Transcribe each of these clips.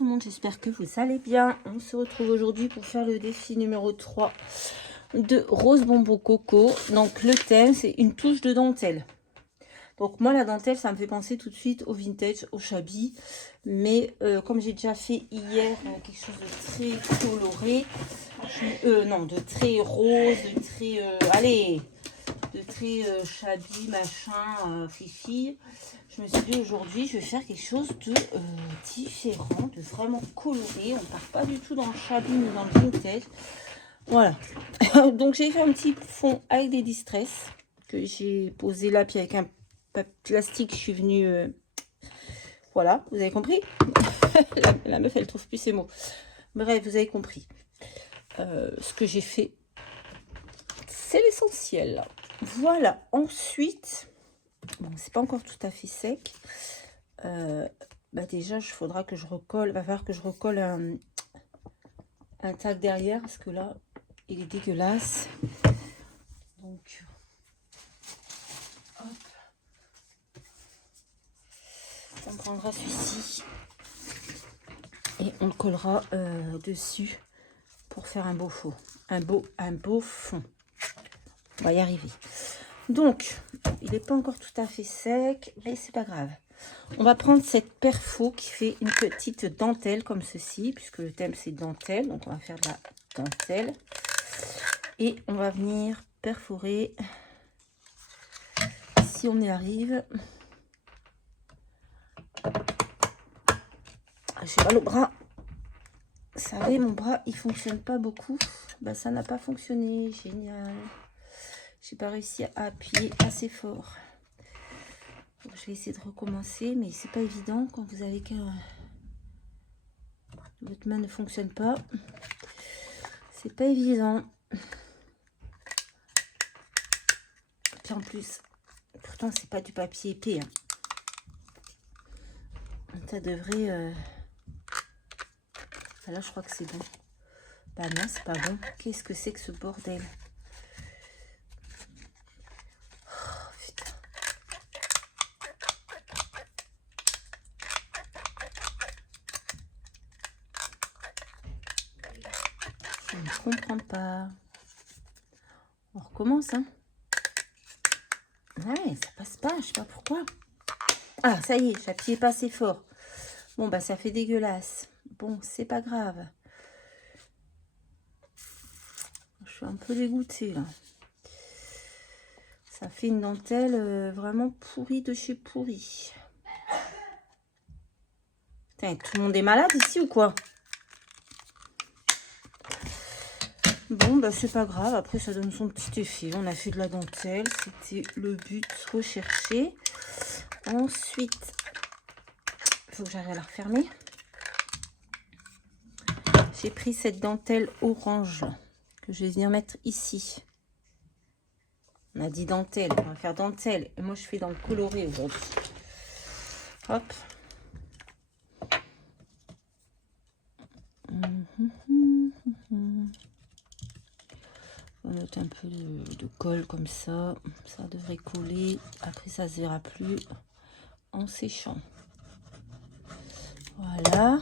tout le monde, j'espère que vous allez bien. On se retrouve aujourd'hui pour faire le défi numéro 3 de Rose Bonbon Coco. Donc le thème, c'est une touche de dentelle. Donc moi, la dentelle, ça me fait penser tout de suite au vintage, au shabby. Mais comme j'ai déjà fait hier quelque chose de très coloré, non, de très rose, de très... allez, de très shabby, machin, fifi. Je me suis dit aujourd'hui, je vais faire quelque chose de différent, de vraiment coloré. On ne part pas du tout dans le shabby ni dans le vintage. Voilà. Donc j'ai fait un petit fond avec des distress que j'ai posé là, puis avec un plastique, je suis venue... voilà, vous avez compris. la meuf, elle trouve plus ses mots. Bref, vous avez compris. Ce que j'ai fait, c'est l'essentiel. Voilà, ensuite, bon, c'est pas encore tout à fait sec. Déjà, il faudra que je recolle, va falloir que je recolle un tag derrière, parce que là, il est dégueulasse. Donc, hop. On prendra celui-ci et on le collera dessus pour faire un beau fond. Un beau fond. On va y arriver. Donc, il n'est pas encore tout à fait sec, mais c'est pas grave. On va prendre cette perfo qui fait une petite dentelle comme ceci, puisque le thème c'est dentelle. Donc, on va faire de la dentelle. Et on va venir perforer, si on y arrive. J'ai mal au bras. Vous savez, mon bras, il fonctionne pas beaucoup. Ça n'a pas fonctionné. Génial. J'ai pas réussi à appuyer assez fort. Donc, je vais essayer de recommencer, mais c'est pas évident quand vous avez qu'un... Votre main ne fonctionne pas. C'est pas évident. Puis en plus, pourtant c'est pas du papier épais. Hein. Ça devrait... Ah, là, je crois que c'est bon. Bah non, c'est pas bon. Qu'est-ce que c'est que ce bordel? Oh, putain. Je ne comprends pas. On recommence, hein. Ouais, ça passe pas, je sais pas pourquoi. Ah, ça y est, j'appuyais pas assez fort. Bon, ça fait dégueulasse. Bon, c'est pas grave. Je suis un peu dégoûtée, là. Ça fait une dentelle vraiment pourrie de chez pourrie. Putain, tout le monde est malade ici ou quoi? Bon, c'est pas grave. Après, ça donne son petit effet. On a fait de la dentelle. C'était le but recherché. Ensuite, il faut que j'arrive à la refermer. J'ai pris cette dentelle orange que je vais venir mettre ici. On a dit dentelle. On va faire dentelle. Et moi, je fais dans le coloré aujourd'hui. Hop. On va mettre un peu de colle comme ça. Ça devrait coller. Après, ça se verra plus en séchant. Voilà.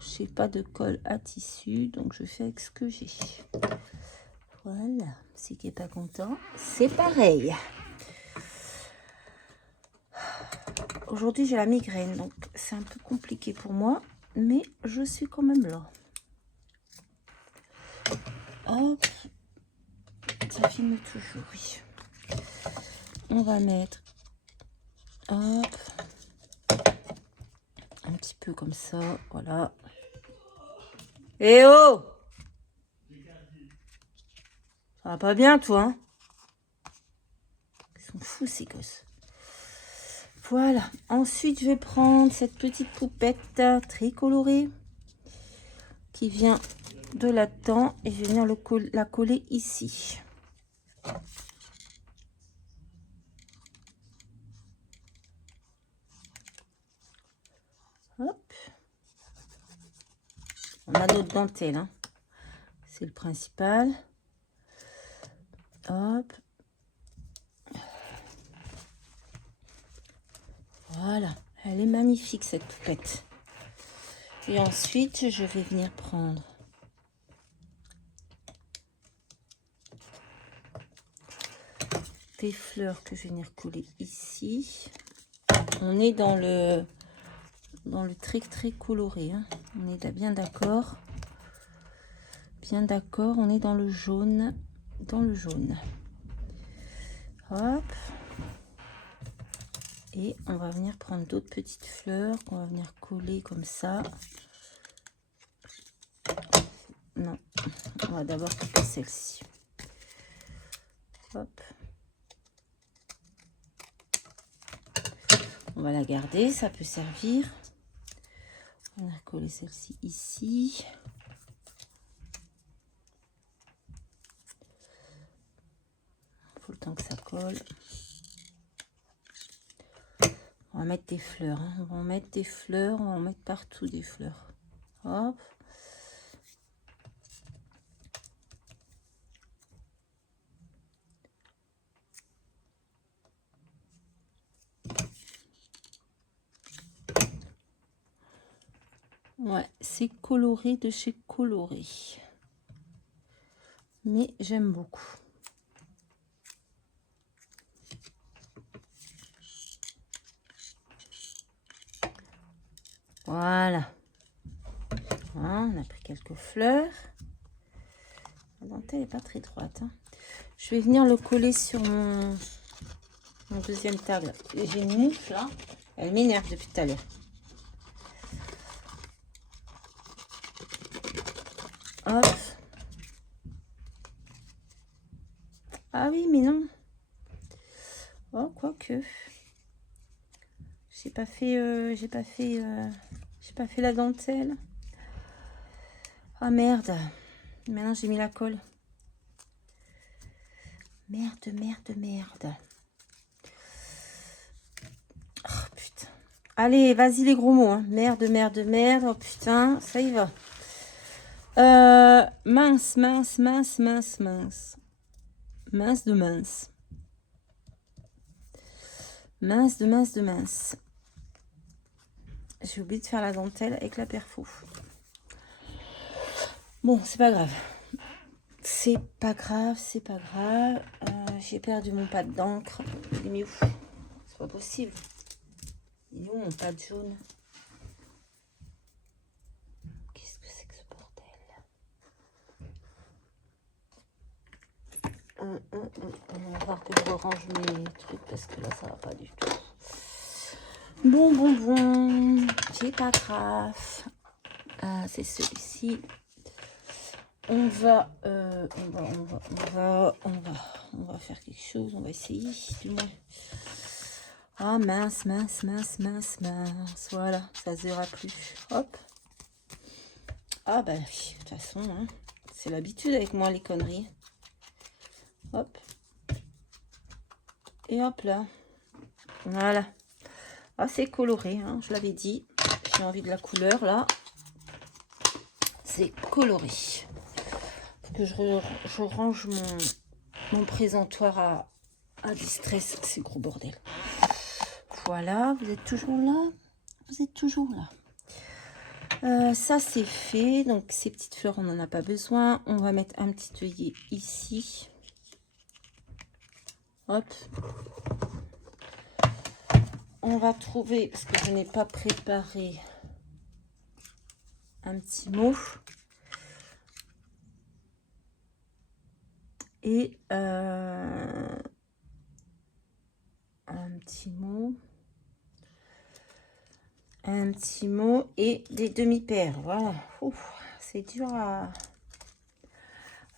Je n'ai pas de colle à tissu, donc je fais avec ce que j'ai. Voilà. Si qui n'est pas content, c'est pareil. Aujourd'hui, j'ai la migraine, donc c'est un peu compliqué pour moi, mais je suis quand même là. Hop. Ça filme toujours, oui. On va mettre, hop, un petit peu comme ça, voilà. Eh oh! Ça va pas bien, toi, hein? Ils sont fous, ces gosses. Voilà. Ensuite, je vais prendre cette petite poupette très colorée qui vient de là-dedans et je vais venir la coller ici. Hop. On a notre dentelle, hein. C'est le principal. Hop. Voilà. Elle est magnifique, cette poupette. Et ensuite, je vais venir prendre des fleurs que je vais venir coller ici. On est dans le très coloré, hein. On est bien d'accord. Bien d'accord, on est dans le jaune. Hop. Et on va venir prendre d'autres petites fleurs qu'on va venir coller comme ça. Non, on va d'abord couper celle-ci. Hop. On va la garder, ça peut servir. On va coller celle-ci ici. Il faut le temps que ça colle. On va mettre des fleurs, hein. On va en mettre des fleurs, on va en mettre partout des fleurs. Hop. Ouais, c'est coloré de chez Coloré. Mais j'aime beaucoup. Voilà. On a pris quelques fleurs. La dentelle n'est pas très droite, hein. Je vais venir le coller sur mon deuxième table. J'ai une mouche là. Elle m'énerve depuis tout à l'heure. Hop. Ah oui, mais non. Oh, quoique. J'ai pas fait la dentelle. Ah merde. Maintenant j'ai mis la colle. Merde. Oh putain. Allez, vas-y les gros mots, hein. Merde. Oh putain, ça y va. Mince. J'ai oublié de faire la dentelle avec la perfo. Bon, c'est pas grave. C'est pas grave. J'ai perdu mon pad d'encre. Il est mis où? C'est pas possible. Il est où mon pad jaune? Qu'est-ce que c'est que ce bordel? On va voir que je range mes trucs parce que là, ça va pas du tout. Bon. C'est pas grave. C'est celui-ci. On va faire quelque chose. On va essayer du moins. Ah mince. Voilà, ça se verra plus. Hop. Ah bah, de toute façon, hein, c'est l'habitude avec moi les conneries. Hop. Et hop là. Voilà. Ah, c'est coloré, hein, je l'avais dit. J'ai envie de la couleur là. C'est coloré. Faut que je range mon présentoir à distress. C'est gros bordel. Voilà, vous êtes toujours là. Ça c'est fait. Donc ces petites fleurs, on n'en a pas besoin. On va mettre un petit œillet ici. Hop. On va trouver, parce que je n'ai pas préparé un petit mot. Et un petit mot et des demi-paires. Voilà. C'est dur à...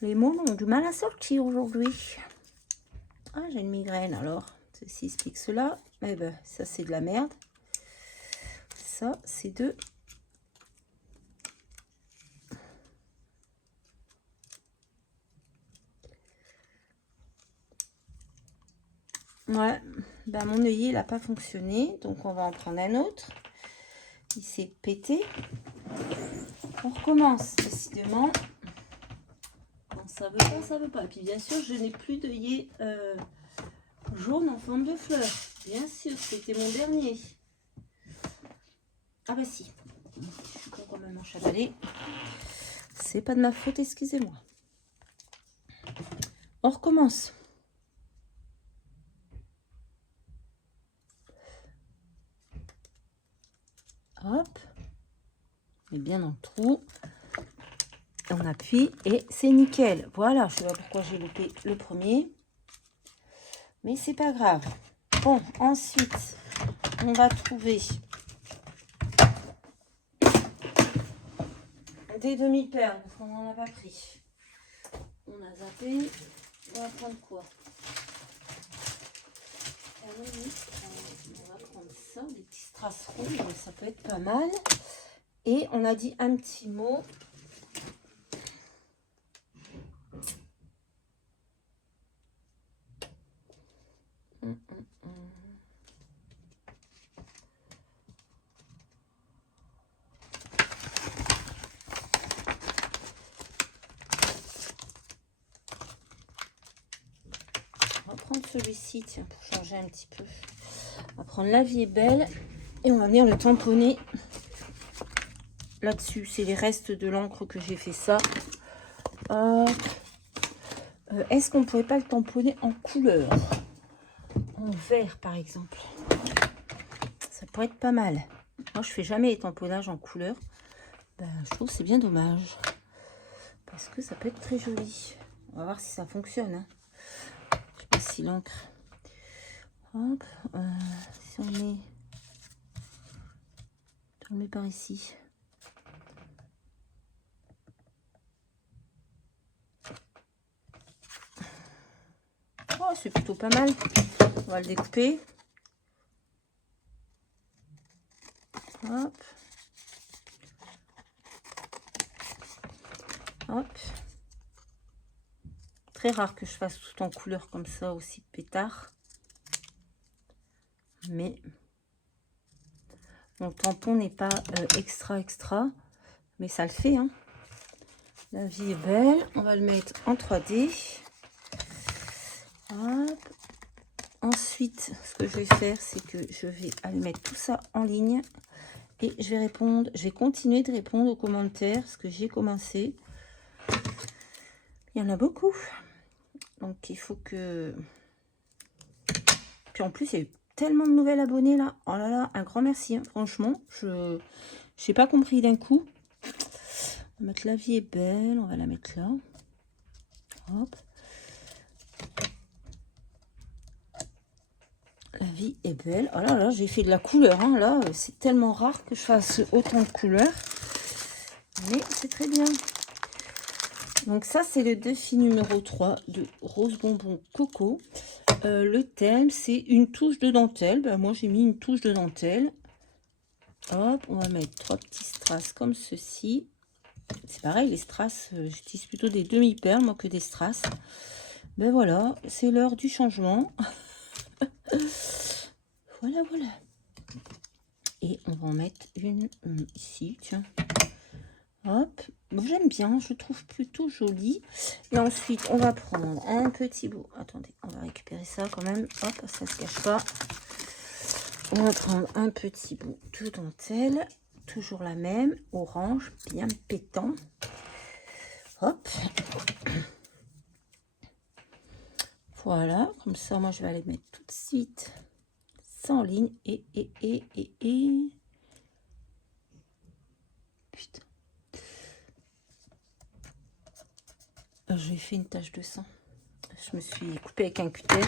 Les mots ont du mal à sortir aujourd'hui. Ah, j'ai une migraine alors. Ceci explique cela. Eh ben, ça c'est de la merde. Ça c'est de... Ouais, ben mon œillet il n'a pas fonctionné. Donc on va en prendre un autre. Il s'est pété. On recommence, décidément. Quand ça veut pas, ça veut pas. Et puis bien sûr, je n'ai plus d'œillet jaune en forme de fleur. Bien sûr, c'était mon dernier. Ah bah si. Je suis con comme même manche à balai. C'est pas de ma faute, excusez-moi. On recommence. Hop. On met bien dans le trou. On appuie et c'est nickel. Voilà, je sais pas pourquoi j'ai loupé le premier. Mais c'est pas grave. Bon, ensuite, on va trouver des demi-perles, parce qu'on n'en a pas pris. On a zappé. On va prendre quoi? On va prendre ça, des petits strass rouges, ça peut être pas mal. Et on a dit un petit mot. On va prendre celui-ci, tiens, pour changer un petit peu. On va prendre La Vie est belle et on va venir le tamponner là-dessus. C'est les restes de l'encre que j'ai fait ça. Est-ce qu'on pourrait pas le tamponner en couleur? En vert, par exemple. Ça pourrait être pas mal. Moi, je fais jamais les tamponnages en couleur. Ben, je trouve que c'est bien dommage. Parce que ça peut être très joli. On va voir si ça fonctionne. Hein. Je sais pas si l'encre... Hop. Si on met par ici. Oh, c'est plutôt pas mal. On va le découper. Hop. Hop. Très rare que je fasse tout en couleur comme ça, aussi pétard. Mais mon tampon n'est pas extra. Mais ça le fait. Hein. La vie est belle. On va le mettre en 3D. Hop. Ensuite, ce que je vais faire, c'est que je vais aller mettre tout ça en ligne. Et je vais continuer de répondre aux commentaires, ce que j'ai commencé. Il y en a beaucoup. Donc, il faut que... Puis en plus, il y a eu tellement de nouvelles abonnés là. Oh là là, un grand merci. Hein. Franchement, je n'ai pas compris d'un coup. On va mettre La Vie est belle. On va la mettre là. Hop. La vie est belle. Oh là là, j'ai fait de la couleur. Hein. Là, c'est tellement rare que je fasse autant de couleurs. Mais c'est très bien. Donc ça, c'est le défi numéro 3 de Rose Bonbon Coco. Le thème, c'est une touche de dentelle. Ben, moi, j'ai mis une touche de dentelle. Hop, on va mettre 3 petits strass comme ceci. C'est pareil, les strass, j'utilise plutôt des demi-perles, moi, que des strass. Ben voilà, c'est l'heure du changement. Voilà. Et on va en mettre une ici, tiens. Hop, bon, j'aime bien, je trouve plutôt joli. Et ensuite, on va prendre un petit bout. Attendez, on va récupérer ça quand même. Hop, ça se cache pas. On va prendre un petit bout de dentelle. Toujours la même, orange, bien pétant. Hop. Voilà, comme ça, moi, je vais aller mettre tout de suite ça en ligne. Et. Putain. J'ai fait une tache de sang. Je me suis coupée avec un cutter.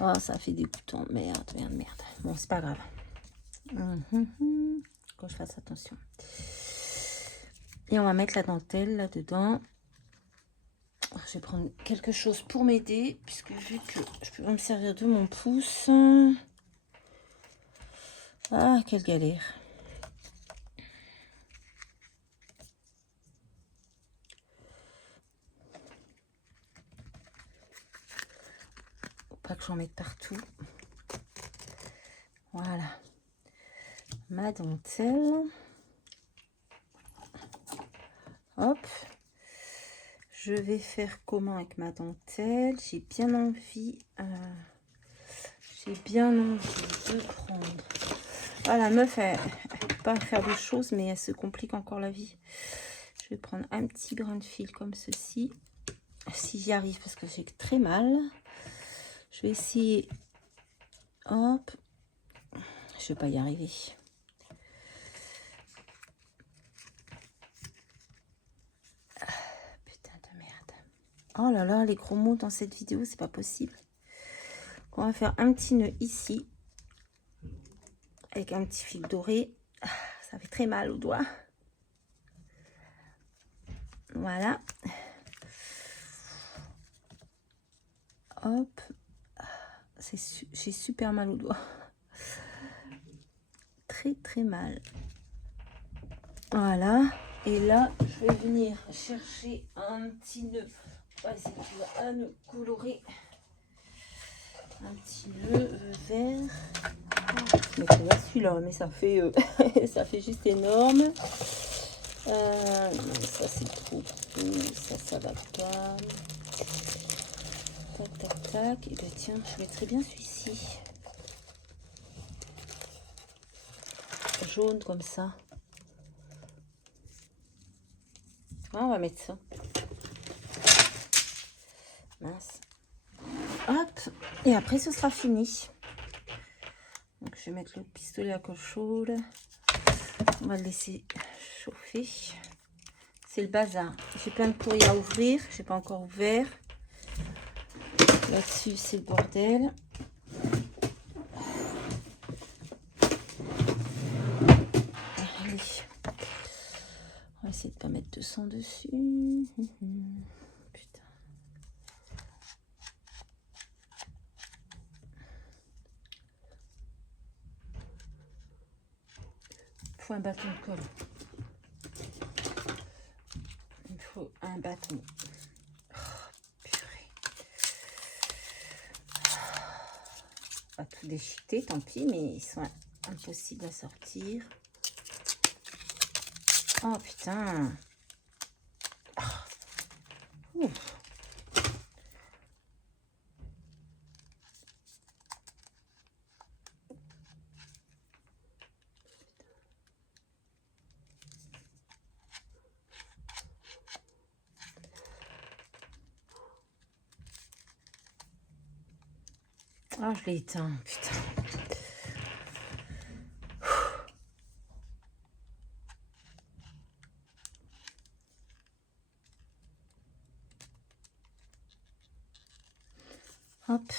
Oh, ça fait dégoûtant. Merde. Bon, c'est pas grave. Quand je fasse attention. Et on va mettre la dentelle là-dedans. Je vais prendre quelque chose pour m'aider, puisque vu que je peux pas me servir de mon pouce. Ah, quelle galère. Faut pas que j'en mette partout. Voilà. Ma dentelle. Hop. je vais faire comment avec ma dentelle? J'ai bien envie de prendre. Ah, la meuf, elle peut pas faire de choses, mais elle se complique encore la vie. Je vais prendre un petit grain de fil comme ceci. Si j'y arrive, parce que j'ai très mal. Je vais essayer. Hop. Je vais pas y arriver. Putain de merde. Oh là là, les gros mots dans cette vidéo, c'est pas possible. On va faire un petit nœud ici. Avec un petit fil doré. Ça fait très mal au doigt. Voilà. Hop. J'ai super mal au doigt. Très mal. Voilà. Et là, je vais venir chercher un petit nœud. On va essayer de trouver un nœud coloré. Un petit nœud vert. Je mettrai là celui-là, mais ça fait, ça fait juste énorme. Ça c'est trop gros, ça va pas. Tac, tac, tac. Et bien tiens, je mettrai bien celui-ci. Jaune comme ça. Ah, on va mettre ça. Mince. Hop. Et après, ce sera fini. Donc, je vais mettre le pistolet à colle chaude. On va le laisser chauffer. C'est le bazar. J'ai plein de pourris à ouvrir. Je n'ai pas encore ouvert. Là-dessus, c'est le bordel. Allez. On va essayer de ne pas mettre de sang dessus. Putain. Il faut un bâton de colle. Il faut un bâton. On va tout déchiqueter, tant pis, mais ils sont impossibles à sortir. Oh putain. Ouf. Ah, je l'ai éteint, putain. Hop.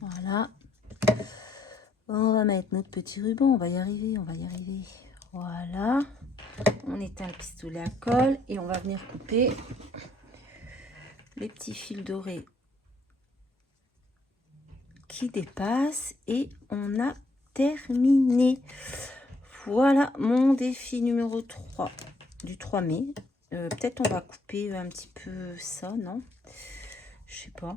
Voilà. On va mettre notre petit ruban. On va y arriver, on va y arriver. Voilà. On éteint le pistolet à colle et on va venir couper les petits fils dorés qui dépassent. Et on a terminé. Voilà mon défi numéro 3 du 3 mai. Peut-être on va couper un petit peu ça, non? Je sais pas.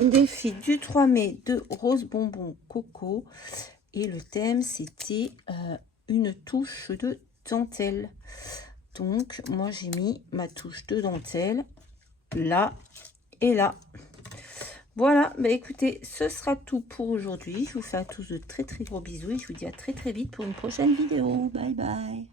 Défi du 3 mai de Rose Bonbon Coco. Et le thème, c'était une touche de dentelle. Donc, moi, j'ai mis ma touche de dentelle là et là. Voilà, bah écoutez, ce sera tout pour aujourd'hui. Je vous fais à tous de très gros bisous et je vous dis à très vite pour une prochaine vidéo. Bye bye.